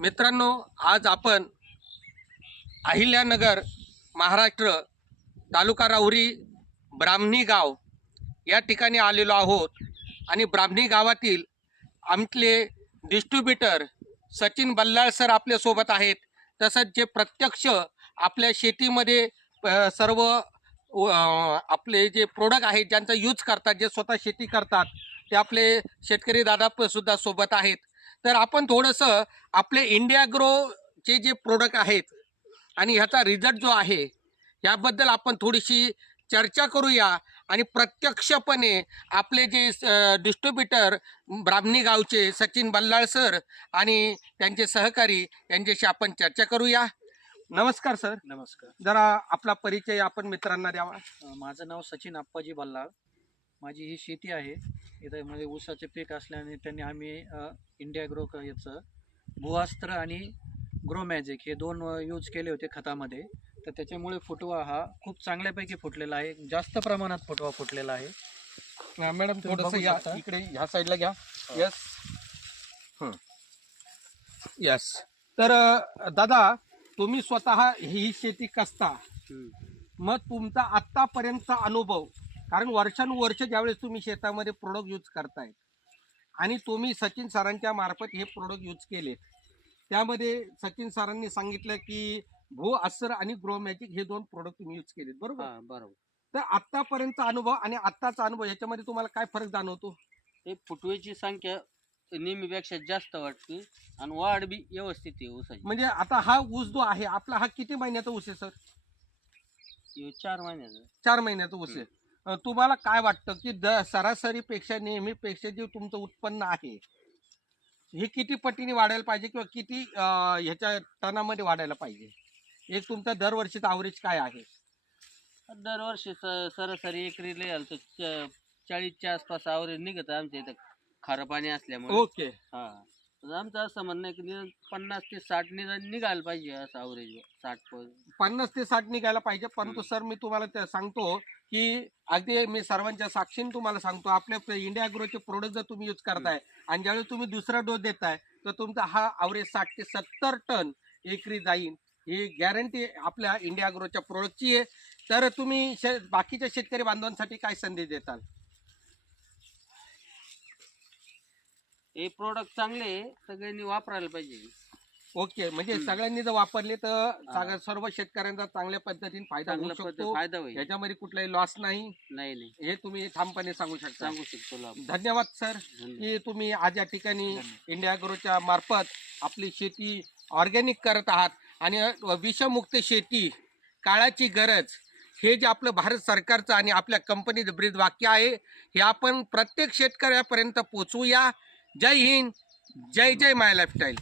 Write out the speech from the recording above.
मित्रांनो, आज आपण अहिल्यानगर, महाराष्ट्र, तालुका राहुरी, ब्राह्मणी गाव या ठिकाणी आलेलो आहोत आणि ब्राह्मणी गावातील आमचे डिस्ट्रीब्युटर सचिन बल्लाळ सर आपल्यासोबत आहेत. तसंच जे प्रत्यक्ष आपल्या शेतीमध्ये सर्व आपले जे प्रोडक्ट आहेत ज्यांचा यूज करतात, जे स्वतः शेती करतात, ते आपले शेतकरी दादा सुद्धा सोबत आहेत. तर आपण थोडंसं आपले इंडियाग्रोचे जे प्रोडक्ट आहेत आणि ह्याचा रिझल्ट जो आहे याबद्दल आपण थोडीशी चर्चा करूया आणि प्रत्यक्षपणे आपले जे डिस्ट्रीब्युटर ब्राह्मणी गावचे सचिन बल्लाळ सर आणि त्यांचे सहकारी यांच्याशी आपण चर्चा करूया. नमस्कार सर. नमस्कार. जरा आपला परिचय आपण मित्रांना द्यावा. माझं नाव सचिन अप्पाजी बल्लाळ. माझी ही शेती आहे. इथं म्हणजे ऊसाचे पीक असल्याने त्यांनी आम्ही इंडिया ग्रो याचं भूअस्त्र आणि ग्रो मॅजिक हे 2 यूज केले होते खतामध्ये. तर त्याच्यामुळे फुटवा हा खूप चांगल्यापैकी फुटलेला आहे. जास्त प्रमाणात फुटवा फुटलेला आहे. मॅडम थोडंसं या इकडे ह्या साईडला घ्या. Yes yes. तर दादा, तुम्ही स्वतः ही शेती कसता, मग तुमचा आत्तापर्यंतचा अनुभव, कारण वर्षानुवर्ष ज्यावेळेस तुम्ही शेतामध्ये प्रोडक्ट यूज करताय आणि तुम्ही सचिन सरांच्या मार्फत हे प्रोडक्ट यूज केले, त्यामध्ये सचिन सरांनी सांगितलं की भूअस्त्र आणि ग्रो मॅजिक हे 2 प्रोडक्ट तुम्ही यूज केलेत, बरोबर? बरोबर. तर आत्तापर्यंतचा अनुभव आणि आत्ताचा अनुभव याच्यामध्ये तुम्हाला काय फरक जाणवतो? हे फुटवेची संख्या नेहमीपेक्षा जास्त वाटते आणि वाढ बी व्यवस्थित आहे ऊसाची. म्हणजे आता हा ऊस जो आहे आपला, हा किती महिन्याचा ऊस आहे सर? 4 महिन्याचा. 4 महिन्याचा ऊस आहे. तुम्हाला काय वाटतं की सरासरीपेक्षा नेहमीपेक्षा जे तुमचं उत्पन्न आहे हे किती पटीने वाढायला पाहिजे किंवा किती ह्याच्या टनामध्ये वाढायला पाहिजे? एक तुमचा दरवर्षीचा ॲव्हरेज काय आहे? दरवर्षी सरासरी एकरी लय आलं तर 40च्या आसपास आवरेज निघत आमच्या इथं खारं पाणी असल्यामुळे. ओके. हा, तर आमचं असं म्हणणं आहे की निदान 50 ते 60 निघायला पाहिजे असं आवरेज. 60 50 ते 60 निघायला पाहिजे. परंतु सर मी तुम्हाला सांगतो की अगदी मी सर्वांच्या साक्षीने तुम्हाला सांगतो, आपल्या इंडिया ॲग्रोचे प्रोडक्ट जर तुम्ही यूज करताय आणि ज्यावेळेस तुम्ही दुसरा डोस देताय तर तुमचा हा ॲव्हरेज 60 ते 70 टन एकरी जाईल, ही गॅरंटी आपल्या इंडिया ॲग्रोच्या प्रोडक्टची आहे. तर तुम्ही बाकीच्या शेतकरी बांधवांसाठी काय संदेश देताल? हे प्रोडक्ट चांगले आहे, सगळ्यांनी वापरायला पाहिजे. ओके. म्हणजे सगळ्यांनी जर वापरले तर सर्व शेतकऱ्यांचा चांगल्या पद्धतीने फायदा होऊ शकतो. फायदा होईल. याच्यामध्ये कुठलाही लॉस नाही, नाही हे तुम्ही ठामपणे सांगू शकता. सांगू शकतो आपण. धन्यवाद सर की तुम्ही आज या ठिकाणी इंडिया ॲग्रोच्या मार्फत आपली शेती ऑर्गॅनिक करत आहात आणि विषमुक्त शेती, काळाची गरज, हे जे आपलं भारत सरकारचं आणि आपल्या कंपनीचं ब्रीद वाक्य आहे, हे आपण प्रत्येक शेतकऱ्यापर्यंत पोचवूया. जय हिंद, जय जय माय लाईफस्टाईल.